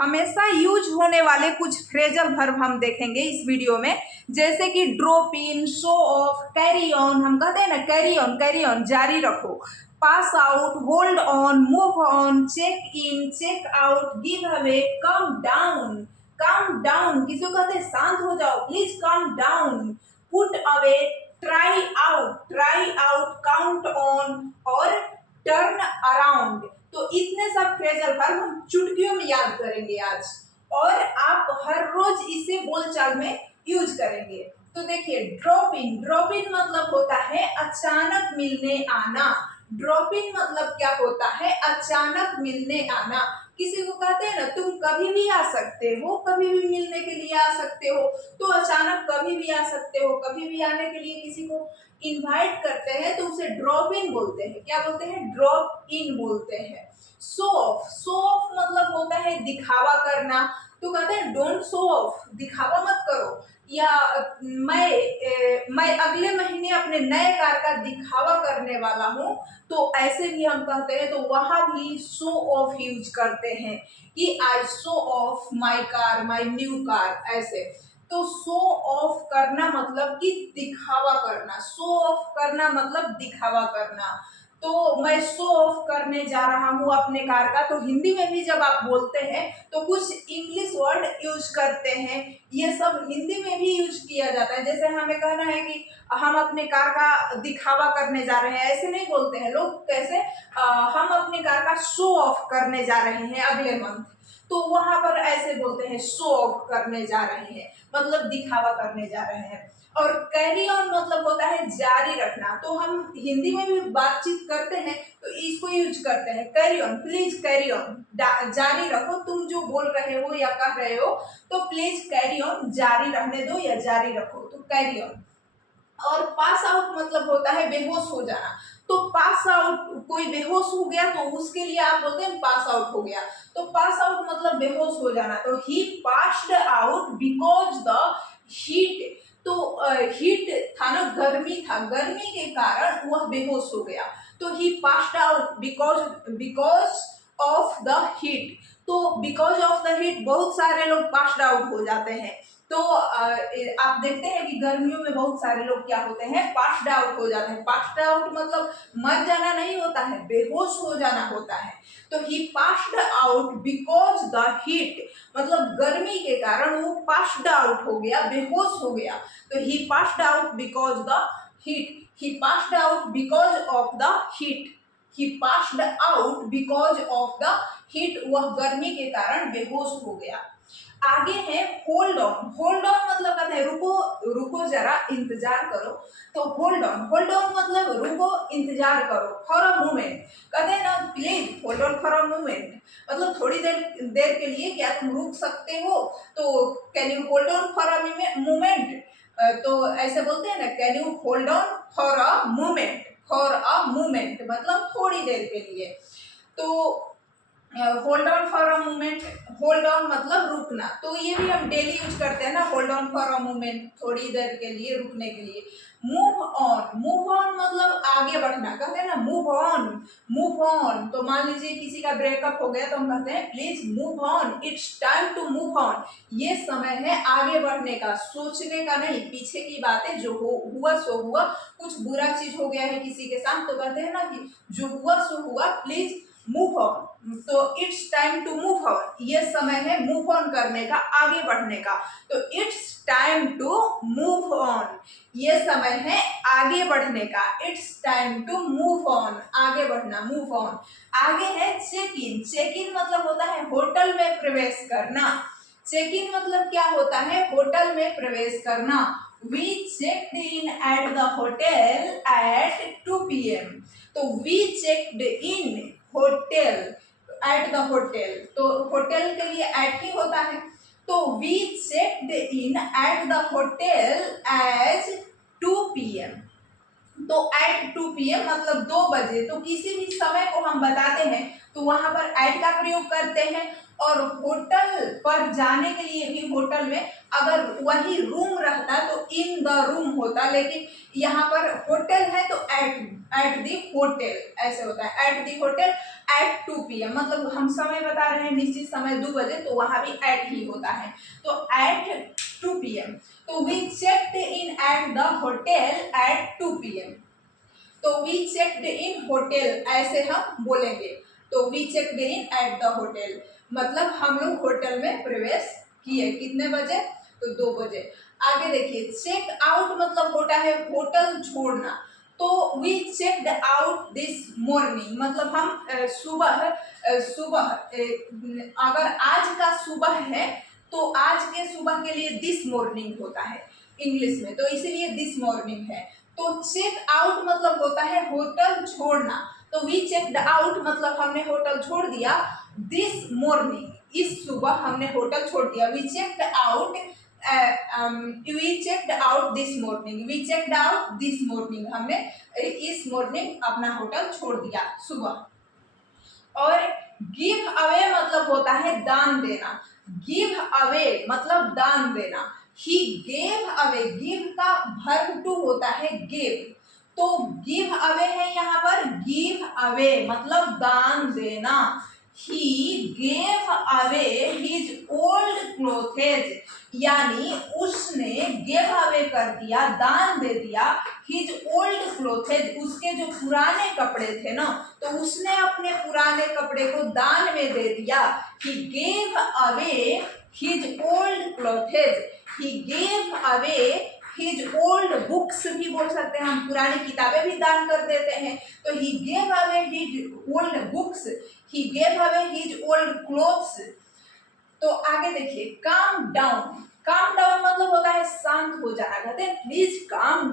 हमेशा यूज होने वाले कुछ फ्रेजल वर्ब हम देखेंगे इस वीडियो में, जैसे कि drop in, show off, carry on. हम कहते हैं ना कैरी ऑन जारी रखो, pass out, hold on, move on, check in, check out, give away, calm down किसी को कहते हैं शांत हो जाओ, please calm down, put away, try out, count on और टर्न अराउंड। तो इतने सब फ्रेजल वर्ब हम चुटकियों में याद करेंगे आज, और आप हर रोज इसे बोलचाल में यूज करेंगे। तो देखिए, ड्रॉप इन मतलब होता है अचानक मिलने आना। ड्रॉप इन मतलब क्या होता है? अचानक मिलने आना। किसी को कहते हैं ना तुम कभी भी आ सकते हो, कभी भी मिलने के लिए आ सकते हो, तो अचानक कभी भी आ सकते हो। कभी भी आने के लिए किसी को इनवाइट करते हैं तो उसे ड्रॉप इन बोलते हैं। क्या बोलते हैं? ड्रॉप इन बोलते हैं। शो ऑफ मतलब होता है दिखावा करना। तो कहते हैं डोंट शो ऑफ, दिखावा मत करो। या मैं अगले महीने अपने नए कार का दिखावा करने वाला हूँ, तो ऐसे भी हम कहते हैं। तो वहां भी शो ऑफ यूज करते हैं कि I show of my car, my new car, ऐसे। तो शो ऑफ करना मतलब कि दिखावा करना। शो ऑफ करना मतलब दिखावा करना। तो मैं शो ऑफ करने जा रहा हूँ अपने कार का, तो हिंदी में भी जब आप बोलते हैं तो कुछ इंग्लिश वर्ड यूज करते हैं। ये सब हिंदी में भी यूज किया जाता है। जैसे हमें कहना है कि हम अपने कार का दिखावा करने जा रहे हैं, ऐसे नहीं बोलते हैं लोग। कैसे? हम अपने कार का शो ऑफ करने जा रहे हैं अगले मंथ, तो वहां पर ऐसे बोलते हैं शो ऑफ करने जा रहे हैं, मतलब दिखावा करने जा रहे हैं। और कैरी ऑन मतलब होता है जारी रखना। तो हम हिंदी में भी बातचीत करते हैं तो इसको यूज करते हैं, carry on, please carry on, जारी रखो। तुम जो बोल रहे हो या कह रहे हो तो प्लीज कैरी ऑन, जारी रहने दो या जारी रखो, तो कैरी ऑन। और पास आउट मतलब होता है बेहोश हो जाना। तो पास आउट, कोई बेहोश हो गया तो उसके लिए आप बोलते हैं पास आउट हो गया। तो पास आउट मतलब बेहोश हो जाना। तो he passed out because the heat. तो हीट था ना, गर्मी था, गर्मी के कारण वह बेहोश हो गया। तो he passed out because of the heat. तो बिकॉज ऑफ द हीट बहुत सारे लोग पास्ड आउट हो जाते हैं। तो आप देखते हैं कि गर्मियों में बहुत सारे लोग क्या होते हैं? पास्ड आउट हो जाते हैं। पास्ड आउट मतलब मर जाना नहीं होता है, बेहोश हो जाना होता है। तो he passed out because the heat मतलब गर्मी के कारण वो पास्ड आउट हो गया, बेहोश हो गया। तो he passed out because the heat. He passed out because of the heat. He passed out because of the heat, वह गर्मी के कारण बेहोश हो गया। आगे है होल्ड ऑन। होल्ड ऑन मतलब कहते हैं रुको जरा, इंतजार करो। तो होल्ड ऑन मतलब रुको, इंतजार करो। फॉर अ मोमेंट कहते हैं ना, please hold on for a moment मतलब थोड़ी देर के लिए क्या तुम रुक सकते हो? तो can you hold on for a moment? तो ऐसे बोलते हैं ना, can you hold on for a moment? For a moment मतलब थोड़ी देर के लिए। तो hold on for a moment, hold on मतलब रुकना। तो ये भी हम डेली यूज करते हैं ना, hold on for a moment, थोड़ी देर के लिए, रुकने के लिए। मूव ऑन मतलब आगे बढ़ना। कहते हैं ना मूव ऑन। तो मान लीजिए किसी का ब्रेकअप हो गया तो हम कहते हैं please move on, it's time to move on. ये समय है आगे बढ़ने का, सोचने का नहीं। पीछे की बातें जो हुआ सो हुआ, कुछ बुरा चीज हो गया है किसी के साथ तो कहते हैं ना कि जो हुआ सो हुआ, प्लीज मूव ऑन। तो it's time to move on, ये समय है मूव ऑन करने का, आगे बढ़ने का। तो it's time to move on, ये समय है आगे बढ़ने का। It's time to move on, आगे बढ़ना, मूव ऑन। आगे है चेक इन। चेक इन मतलब होता है होटल में प्रवेश करना। चेक इन मतलब क्या होता है? होटल में प्रवेश करना। We checked in at the hotel at 2 p.m. तो we checked in hotel at the hotel, तो होटल के लिए एट ही होता है। तो we checked in at the hotel as 2 p.m. तो एट 2 p.m. मतलब 2 बजे। तो किसी भी समय को हम बताते हैं तो वहां पर एट का प्रयोग करते हैं। और होटल पर जाने के लिए भी होटल में अगर वही रूम रहता तो इन द रूम होता, लेकिन यहाँ पर होटल है तो एट दी होटल ऐसे होता है, at the hotel at 2 PM, मतलब हम समय बता रहे हैं निश्चित समय 2 बजे, तो वहाँ भी एट ही होता है, तो एट 2 PM। तो we checked in at the hotel at 2 PM। तो वी चेक्ड इन होटल ऐसे हम बोलेंगे, तो we checked in at the hotel मतलब हम लोग होटल में प्रवेश किए, कितने बजे, तो 2 बजे। आगे देखिए, चेक आउट मतलब होता है होटल छोड़ना, तो we checked out this morning मतलब हम सुबह अगर आज का सुबह है तो आज के सुबह के लिए दिस मॉर्निंग होता है इंग्लिश में, तो इसीलिए दिस मॉर्निंग है। तो चेक आउट मतलब होता है होटल छोड़ना, तो वी चेक्ड आउट मतलब हमने होटल छोड़ दिया, दिस मॉर्निंग इस सुबह हमने होटल छोड़ दिया, we checked out this morning, we checked out this morning हमने इस मॉर्निंग अपना होटल छोड़ दिया सुबह। और गिव अवे मतलब होता है दान देना, गिव अवे मतलब दान देना, ही गेव अवे, गिव का वर्ब टू होता है गिव, तो गिव अवे है यहाँ पर, गिव अवे मतलब दान देना, ही गेव अवे हिज ओल्ड क्लोथेज यानी उसने गेव अवे कर दिया, दान दे दिया, हिज ओल्ड क्लोथेज उसके जो पुराने कपड़े थे ना, तो उसने अपने पुराने कपड़े को दान में दे दिया, ही गेव अवे हिज ओल्ड क्लोथेज, ही gave away his old books भी बोल सकते हैं हम, पुरानी किताबें भी दान कर देते हैं, तो he gave away his old books, he gave away his old clothes. तो आगे देखिए, काम डाउन, काम डाउन मतलब होता है शांत हो जाना, कहते हैं प्लीज काम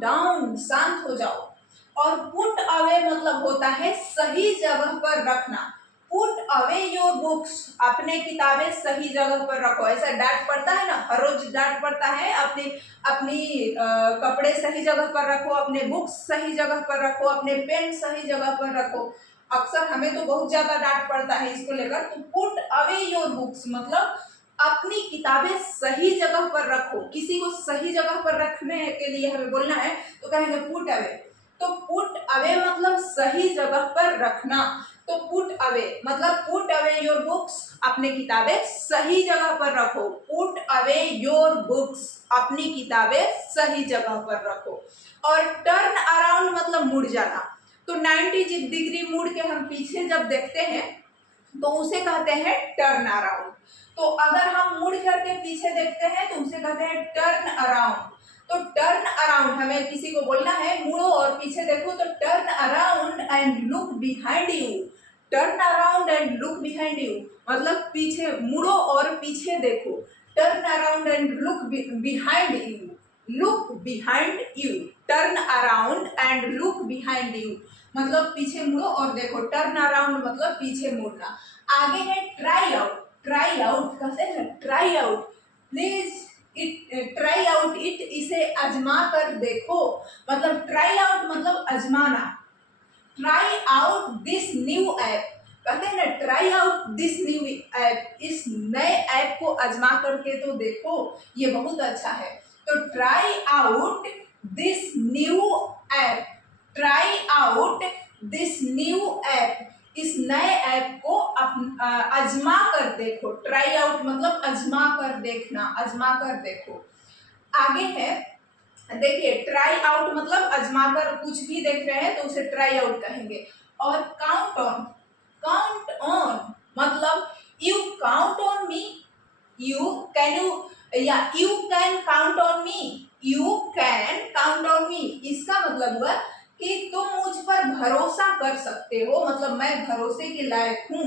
डाउन शांत हो जाओ। और पुट अवे मतलब होता है सही जगह पर रखना, पुट अवे योर बुक्स अपने किताबें सही जगह पर रखो, ऐसा डांट पड़ता है ना, हर रोज डांट पड़ता है, अपनी अपनी कपड़े सही जगह पर रखो, अपने बुक्स सही जगह पर रखो, अपने पेन सही जगह पर रखो, अक्सर हमें तो बहुत ज्यादा डांट पड़ता है इसको लेकर। तो पुट अवे योर बुक्स मतलब अपनी किताबें सही जगह पर रखो, किसी को सही जगह पर रखने के लिए हमें बोलना है तो कहेंगे पुट अवे, तो पुट अवे मतलब सही जगह पर रखना, तो पुट अवे मतलब पुट अवे योर बुक्स अपनी किताबें सही जगह पर रखो, पुट अवे योर बुक्स अपनी किताबें सही जगह पर रखो। और टर्न अराउंड मतलब मुड़ जाना, तो 90 डिग्री मुड़ के हम पीछे जब देखते हैं तो उसे कहते हैं टर्न अराउंड, तो अगर हम मुड़ करके पीछे देखते हैं तो उसे कहते हैं टर्न अराउंड। तो टर्न अराउंड हमें किसी को बोलना है मुड़ो और पीछे देखो, तो turn around and look behind you, turn around and look behind you मतलब पीछे मुड़ो और पीछे देखो, turn around and look behind you, look behind you, turn around and look behind you मतलब पीछे मुड़ो और देखो, टर्न अराउंड मतलब पीछे मुड़ना। आगे है ट्राई आउट, ट्राई आउट कहते हैं try out, please try out it इसे आजमा कर देखो, मतलब ट्राई आउट मतलब आजमाना, try out this new app कहते हैं ना, try out this new app इस नए ऐप को आजमा करके तो देखो, ये बहुत अच्छा है। तो try out this new app, try out this new app इस नए ऐप को आजमा कर देखो, ट्राई आउट मतलब आजमा कर देखना, आजमा कर देखो। आगे है देखिए, ट्राई आउट मतलब आजमा कर कुछ भी देख रहे हैं तो उसे ट्राई आउट कहेंगे। और काउंट ऑन, काउंट ऑन मतलब you count on me, you can count on me, you can count on me इसका मतलब हुआ कि तुम मुझ पर भरोसा कर सकते हो, मतलब मैं भरोसे के लायक हूँ,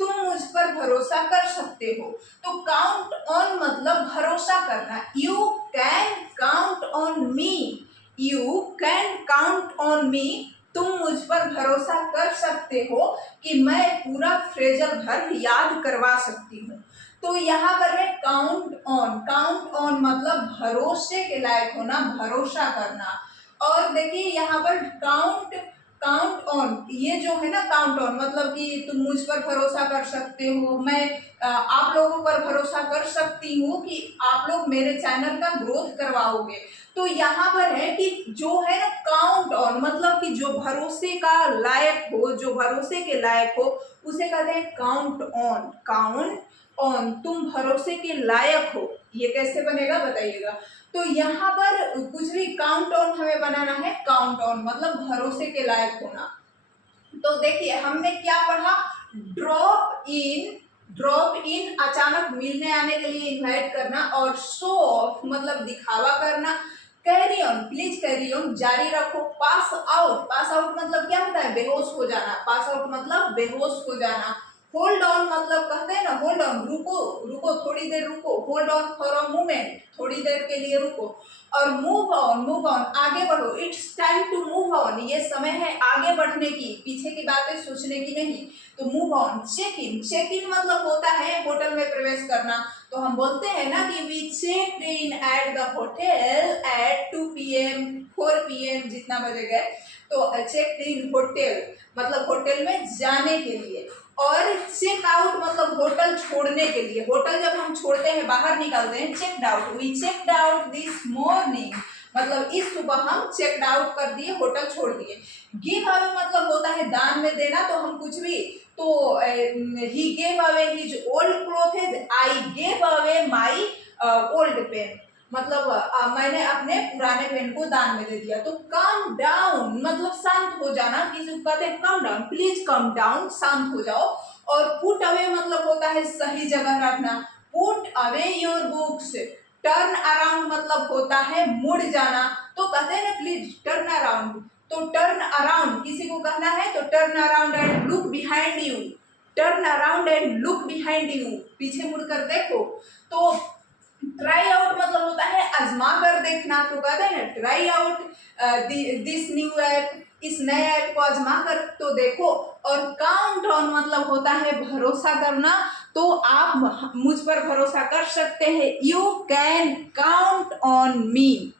तुम मुझ पर भरोसा कर सकते हो। तो काउंट ऑन मतलब भरोसा करना, you can count on me, you can count on me तुम मुझ पर भरोसा कर सकते हो कि मैं पूरा फ्रेजल वर्ब याद करवा सकती हूँ। तो यहाँ पर है काउंट ऑन, काउंट ऑन मतलब भरोसे के लायक होना, भरोसा करना। और देखिए यहाँ पर काउंट काउंट ऑन, ये जो है ना काउंट ऑन मतलब कि तुम मुझ पर भरोसा कर सकते हो, मैं आप लोगों पर भरोसा कर सकती हूँ कि आप लोग मेरे चैनल का ग्रोथ करवाओगे। तो यहाँ पर है कि जो है ना काउंट ऑन मतलब कि जो भरोसे का लायक हो, जो भरोसे के लायक हो उसे कहते हैं काउंट ऑन। काउंट ऑन, तुम भरोसे के लायक हो, ये कैसे बनेगा बताइएगा। तो यहाँ पर कुछ भी काउंट ऑन हमें बनाना है, काउंट ऑन मतलब भरोसे के लायक होना। तो देखिए हमने क्या पढ़ा, ड्रॉप इन, ड्रॉप इन अचानक मिलने आने के लिए इनवाइट करना, और शो ऑफ मतलब दिखावा करना, carry on please carry on जारी रखो, पास आउट, पास आउट मतलब क्या होता है, बेहोश हो जाना, पास आउट मतलब बेहोश हो जाना, होल्ड ऑन मतलब कहते हैं ना होल्ड ऑन, रुको रुको थोड़ी देर रुको, hold on for a moment, थोड़ी देर के लिए रुको, और मूव ऑन, मूव ऑन आगे बढ़ो, it's time to move on, ये समय है आगे बढ़ने की, पीछे की बातें सोचने की नहीं, तो move on. Check in, check in मतलब होता है होटल में प्रवेश करना, तो हम बोलते हैं ना कि we check in at the hotel at 2 PM 4 PM जितना बजे गए, तो चेक इन होटल मतलब होटल में जाने के लिए, और चेक आउट मतलब होटल छोड़ने के लिए, होटल जब हम छोड़ते हैं बाहर निकलते हैं, checked out, we checked out this morning मतलब इस सुबह हम चेक्ड आउट कर दिए, होटल छोड़ दिए। गिव अवे मतलब होता है दान में देना, तो हम कुछ भी, तो he gave away his old clothes, I gave away my old pen मतलब मैंने अपने पुराने पेन को दान में दे दिया। तो कम डाउन मतलब शांत हो जाना, किसी को कहते हैं come down, please come down, शांत हो जाओ। और पुट अवे मतलब होता है सही जगह रखना, put away your books. Turn around मतलब होता है मुड़ जाना, तो कहते हैं ना प्लीज टर्न अराउंड, तो टर्न अराउंड किसी को कहना है तो turn around and look behind you, turn around and look behind you, पीछे मुड़कर देखो। तो ट्राई आउट मतलब होता है आजमा कर देखना, तो कहते हैं ना try out this new app, इस नए ऐप को आजमा कर तो देखो। और काउंट ऑन मतलब होता है भरोसा करना, तो आप मुझ पर भरोसा कर सकते हैं, you can count on me.